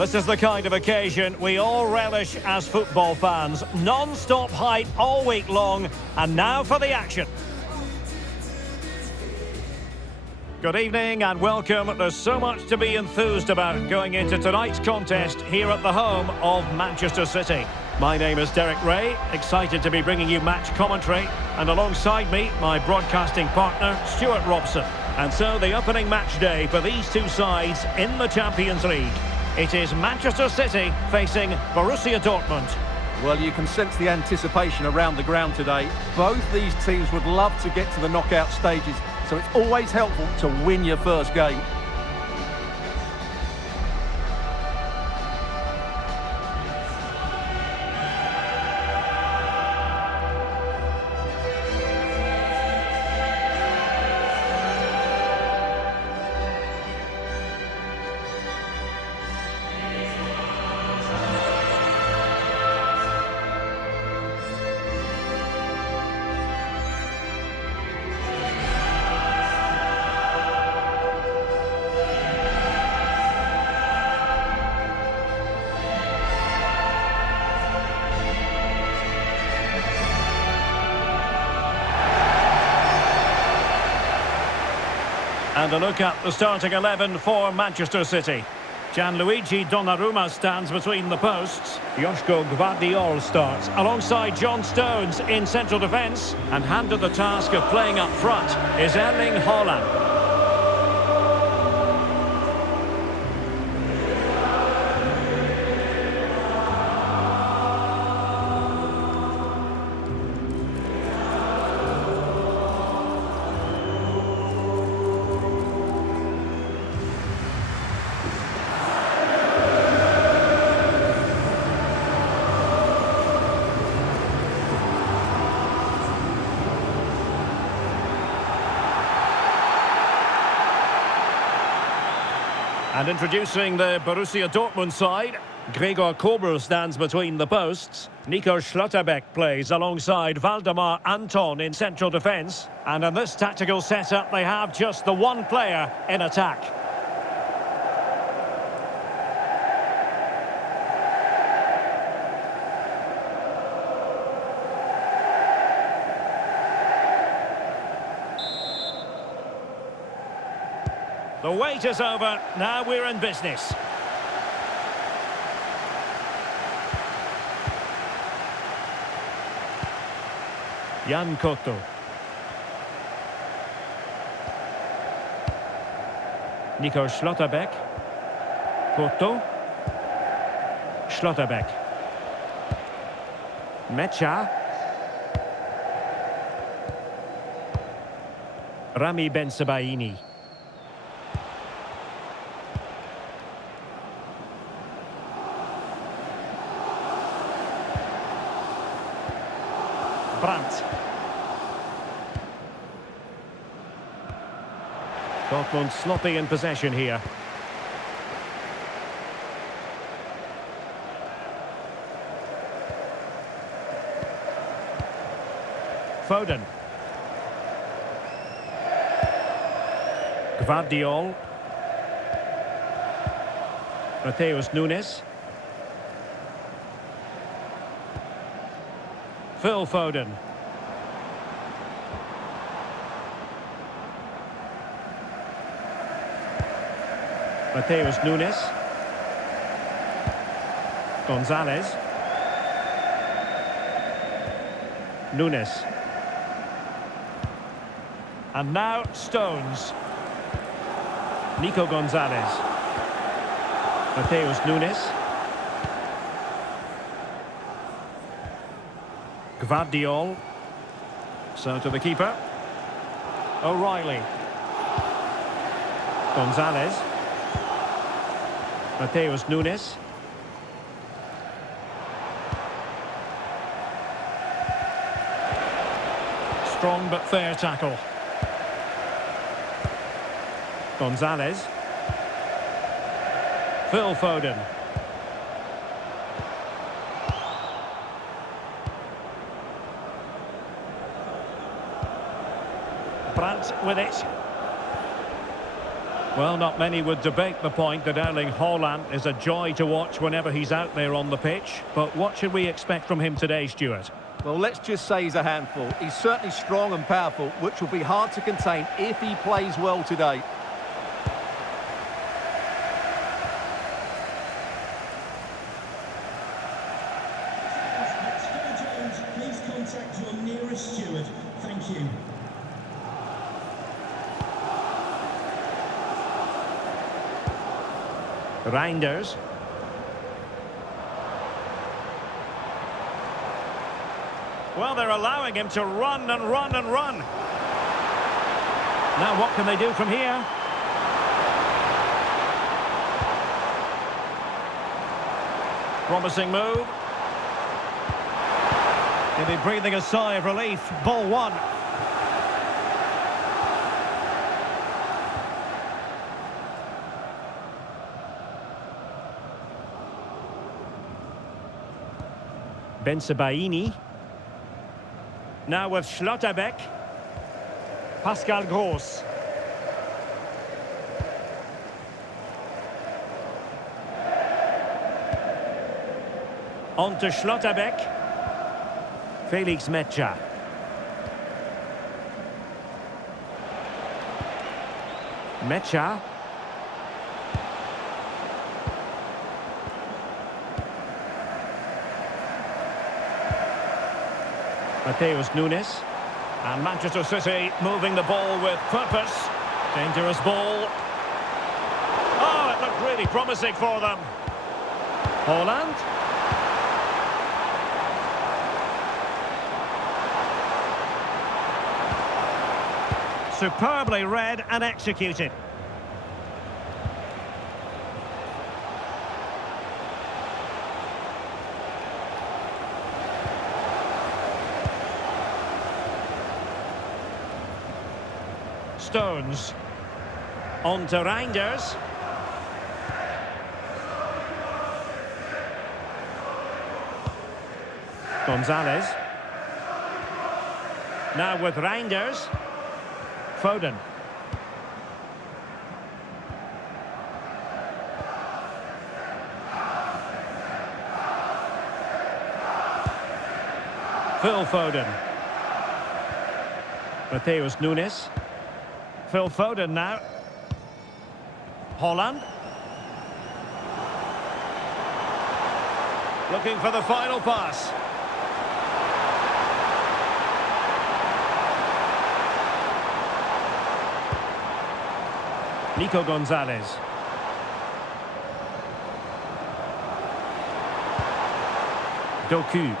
This is the kind of occasion we all relish as football fans. Non-stop hype all week long, and now for the action. Good evening and welcome. There's so much to be enthused about going into tonight's contest here at the home of Manchester City. My name is Derek Ray, excited to be bringing you match commentary, and alongside me, my broadcasting partner, Stuart Robson. And so the opening match day for these two sides in the Champions League. It is Manchester City facing Borussia Dortmund. Well, you can sense the anticipation around the ground today. Both these teams would love to get to the knockout stages, so it's always helpful to win your first game. And a look at the starting 11 for Manchester City. Gianluigi Donnarumma stands between the posts. Joško Gvardiol starts alongside John Stones in central defence. And handed the task of playing up front is Erling Haaland. And introducing the Borussia Dortmund side, Gregor Kobel stands between the posts. Nico Schlotterbeck plays alongside Valdemar Anton in central defence. And in this tactical setup, they have just the one player in attack. The wait is over, now we're in business. Jan Cotto. Nico Schlotterbeck. Cotto. Schlotterbeck. Mecha. Rami Bensebaini. Brandt. Dortmund sloppy in possession here. Foden. Gvardiol. Matheus Nunes. Phil Foden. Matheus Nunes. Gonzalez. Nunes. And now Stones. Nico Gonzalez. Matheus Nunes. Gvardiol. So to the keeper. O'Reilly. Gonzalez. Matheus Nunes. Strong but fair tackle. Gonzalez. Phil Foden. Brandt with it. Well, not many would debate the point that Erling Haaland is a joy to watch whenever he's out there on the pitch. But what should we expect from him today, Stuart? Well, let's just say he's a handful. He's certainly strong and powerful, which will be hard to contain if he plays well today. Please contact your nearest steward. Thank you. Reinders. Well, they're allowing him to run and run and run. Now what can they do from here? Promising move. He'll be breathing a sigh of relief. Ball one. Bensebaini. Now with Schlotterbeck. Pascal Gross. On to Schlotterbeck. Felix Metscher. Metscher. Mateus Nunes. And Manchester City moving the ball with purpose. Dangerous ball. Oh, it looked really promising for them. Haaland. Superbly read and executed. Stones. On to Reinders. Gonzalez. Now with Reinders. Foden. Phil Foden. Mateus Nunes. Phil Foden now. Haaland. Looking for the final pass. Nico Gonzalez. Doku.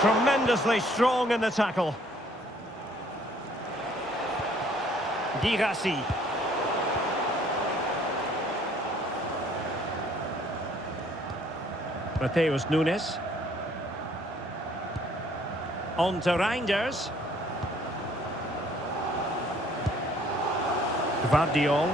Tremendously strong in the tackle. Girassi. Mateus Nunes. On to Reinders. Guardiola.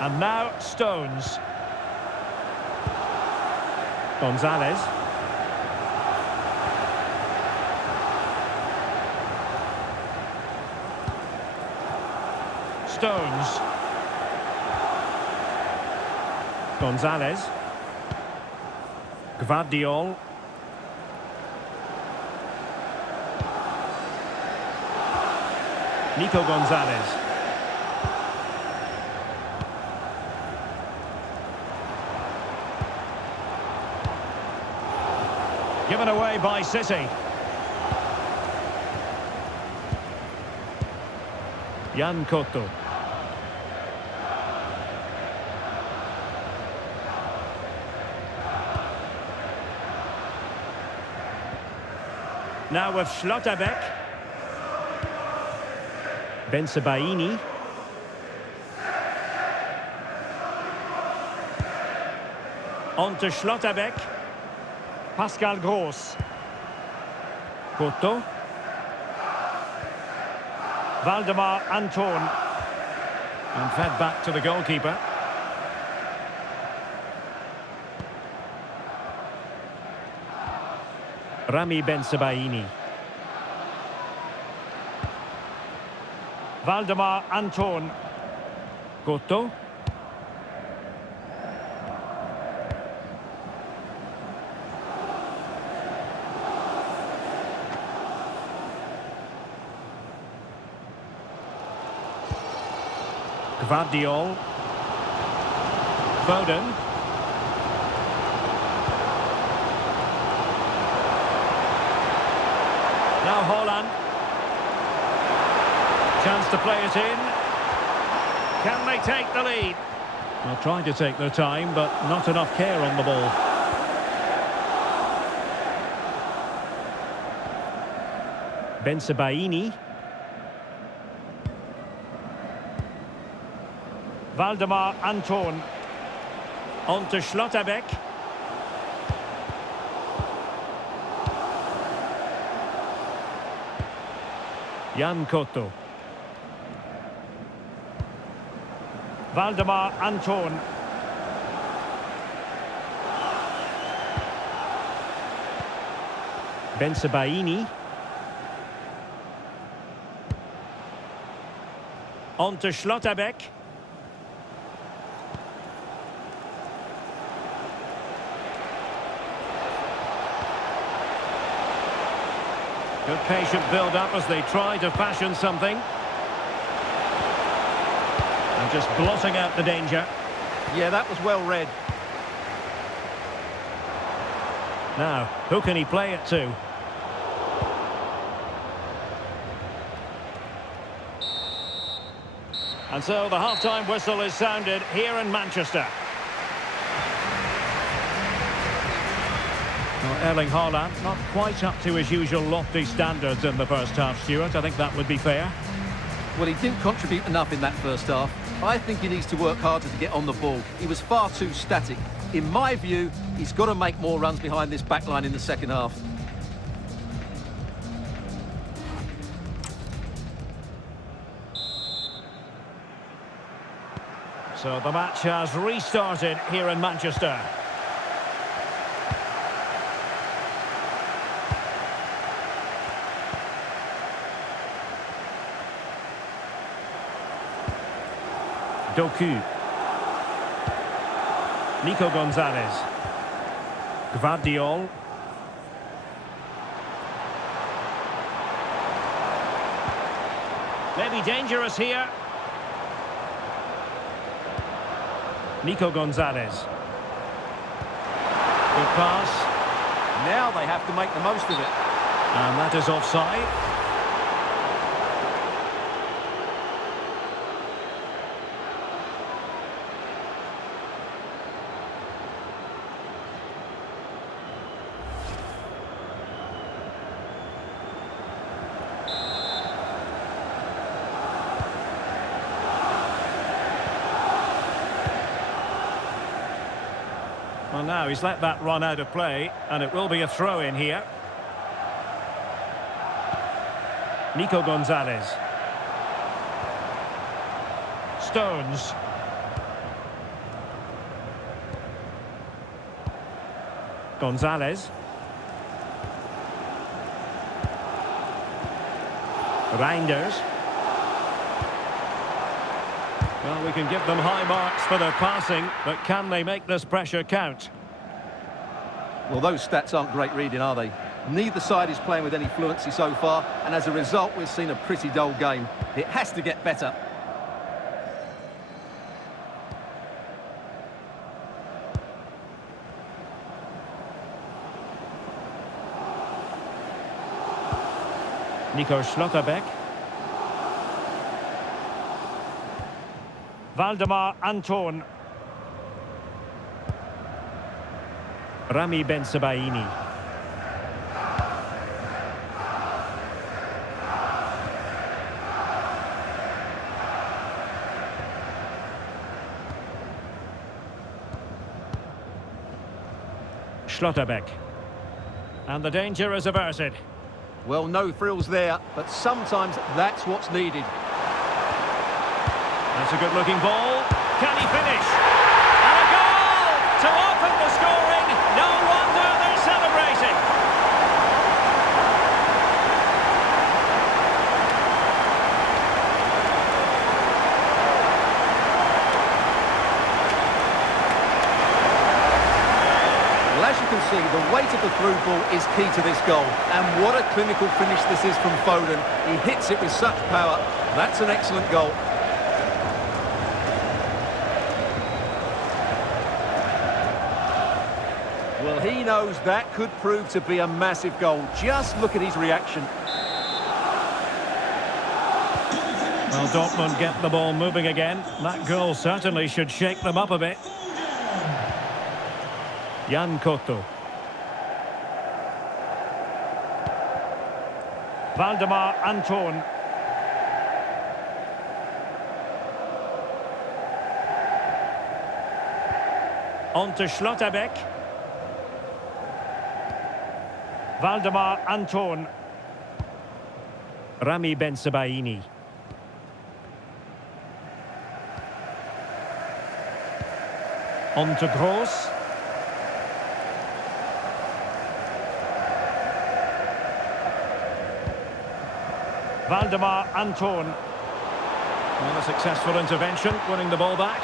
And now Stones. Gonzalez. Stones. Gonzalez. Guardiola. Nico Gonzalez. Given away by City. Jan Koto. Now with Schlotterbeck. Bensebaini. On to Schlotterbeck. Pascal Gross. Koto. Valdemar Anton. And fed back to the goalkeeper. Rami Bensebaini. Valdemar Anton. Cotto. Guardiola. Foden. Now Haaland. Chance to play it in. Can they take the lead? Well, trying to take their time, but not enough care on the ball. Bensebaini. Valdemar Anton. On to Schlotterbeck. Jan Cotto. Valdemar Anton. Bensebaini. On to Schlotterbeck. Good patient build-up as they try to fashion something. And just blotting out the danger. Yeah, that was well read. Now, who can he play it to? And so the half-time whistle is sounded here in Manchester. Well, Erling Haaland, not quite up to his usual lofty standards in the first half, Stuart. I think that would be fair. Well, he didn't contribute enough in that first half. I think he needs to work harder to get on the ball. He was far too static. In my view, he's got to make more runs behind this back line in the second half. So the match has restarted here in Manchester. Doku. Nico Gonzalez. Guardiola. Maybe dangerous here. Nico Gonzalez. Good pass. Now they have to make the most of it. And that is offside. Well, now he's let that run out of play, and it will be a throw-in here. Nico Gonzalez. Stones. Gonzalez. Reinders. Well, we can give them high marks for their passing, but can they make this pressure count? Well, those stats aren't great reading, are they? Neither side is playing with any fluency so far, and as a result, we've seen a pretty dull game. It has to get better. Nico Schlotterbeck. Valdemar Anton. Rami Bensebaini. Schlotterbeck. And the danger is averted. Well, no frills there, but sometimes that's what's needed. That's a good-looking ball. Can he finish? And a goal to open the scoring. No wonder they're celebrating. as you can see, the weight of the through ball is key to this goal. And what a clinical finish this is from Foden. He hits it with such power. That's an excellent goal. Well, he knows that could prove to be a massive goal. Just look at his reaction. Well, Dortmund get the ball moving again. That goal certainly should shake them up a bit. Jan Koto. Valdemar Anton. On to Schlotterbeck. Valdemar Anton. Rami Bensebaini. On to Gross. Valdemar Anton. Well, a successful intervention, winning the ball back.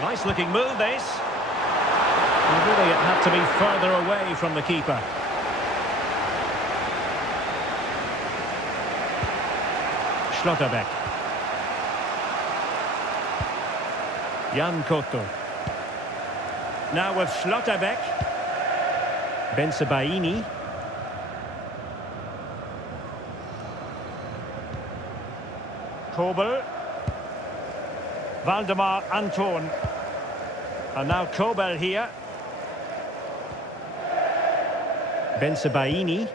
Nice looking move, this. And really, it had to be further away from the keeper. Schlotterbeck. Jan Koto. Now with Schlotterbeck. Bensebaini. Kobel. Valdemar Anton. And now Kobel here. Bensebaini.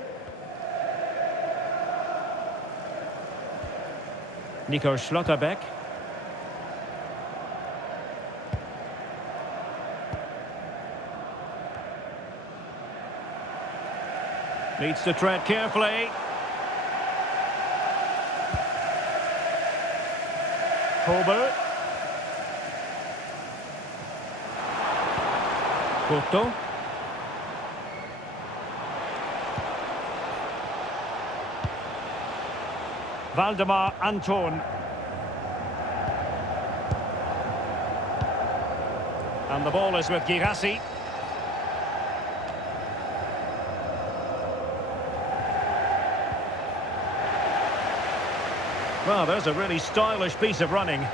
Nico Schlotterbeck. Needs to tread carefully. Kobel. Koto. Valdemar Anton. And the ball is with Girassi. Well, there's a really stylish piece of running.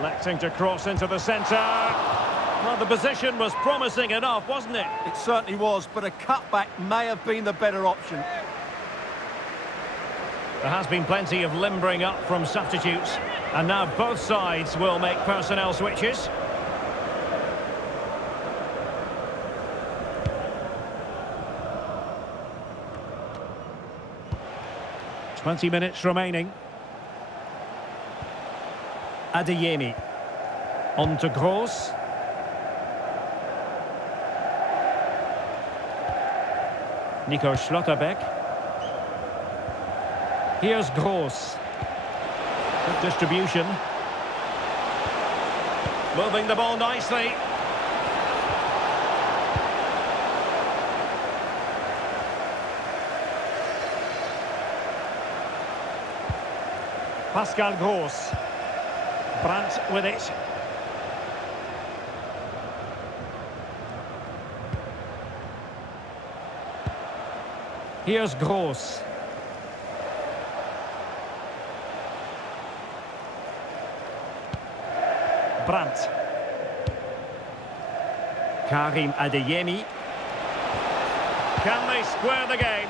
Electing to cross into the centre. Well, the position was promising enough, wasn't it? It certainly was, but a cutback may have been the better option. There has been plenty of limbering up from substitutes, and now both sides will make personnel switches. Twenty minutes remaining. Adeyemi. On to Gross. Nico Schlotterbeck. Here's Gross. Good distribution. Moving the ball nicely. Pascal Gross. Brandt with it. Here's Gross. Brandt. Karim Adeyemi. Can they square the game?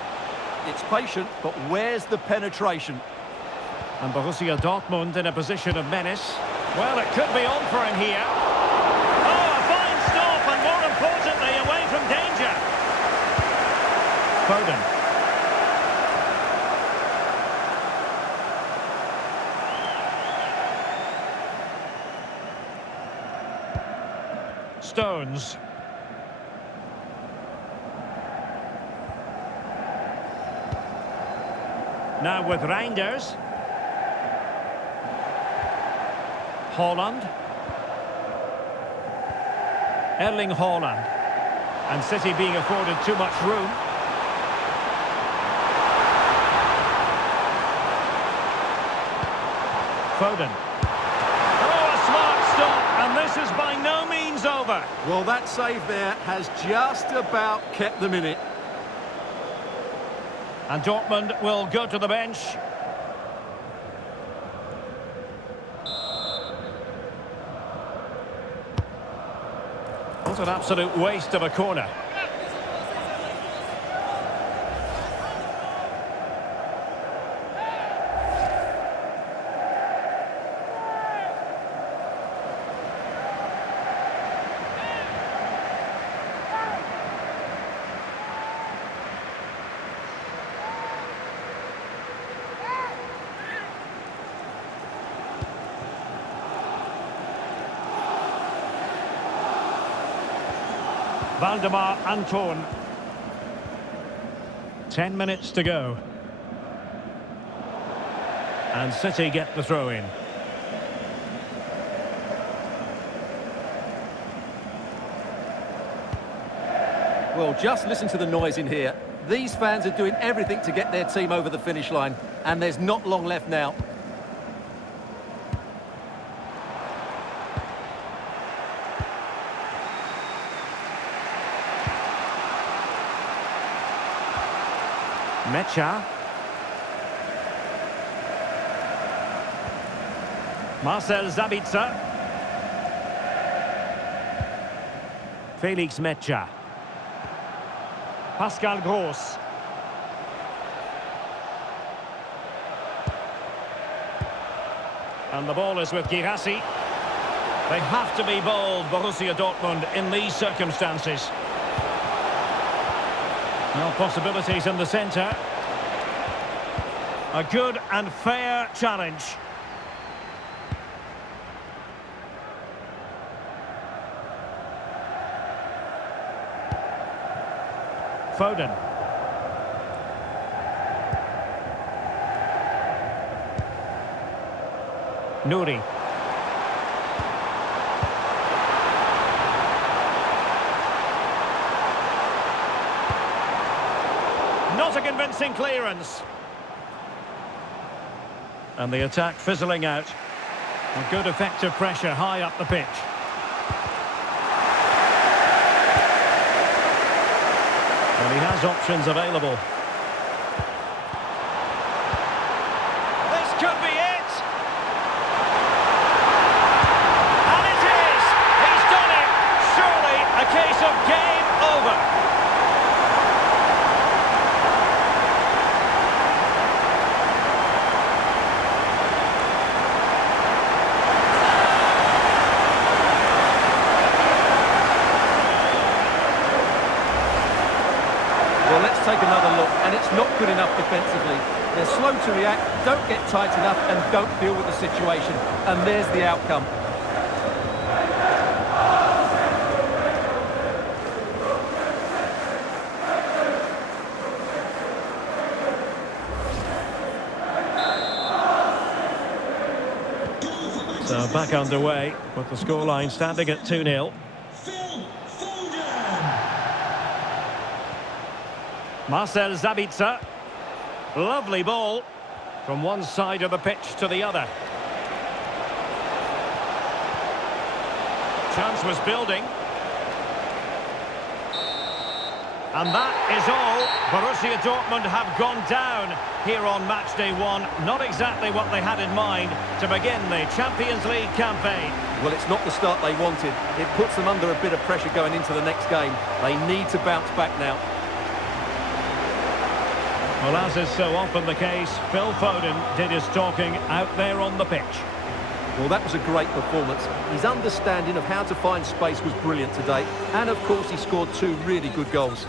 It's patient, but where's the penetration? And Borussia Dortmund in a position of menace. Well, it could be on for him here. Oh, a fine stop, and more importantly, away from danger. Foden. Stones. Now with Reinders. Haaland. Erling Haaland. And City being afforded too much room. Foden. Oh, a smart stop, and this is by no means over. Well, that save there has just about kept them in it. And Dortmund will go to the bench. What an absolute waste of a corner. Valdemar Anton. 10 minutes to go. And City get the throw in. Well, just listen to the noise in here. These fans are doing everything to get their team over the finish line, and there's not long left now. Mecha. Marcel Sabitzer. Felix Mecha. Pascal Gross. And the ball is with Girassi. They have to be bold, Borussia Dortmund, in these circumstances. No possibilities in the centre. A good and fair challenge. Foden. Nouri. Not a convincing clearance. And the attack fizzling out. A good effective pressure high up the pitch. And he has options available. This could be it! And it is! He's done it! Surely a case of game over. Well, let's take another look, and it's not good enough defensively. They're slow to react, don't get tight enough, and don't deal with the situation. And there's the outcome. So back underway, with the scoreline standing at 2-0. Marcel Sabitzer. Lovely ball from one side of the pitch to the other. Chance was building. And that is all. Borussia Dortmund have gone down here on Matchday 1. Not exactly what they had in mind to begin the Champions League campaign. Well, it's not the start they wanted. It puts them under a bit of pressure going into the next game. They need to bounce back now. Well, as is so often the case, Phil Foden did his talking out there on the pitch. Well, that was a great performance. His understanding of how to find space was brilliant today. And, of course, he scored two really good goals.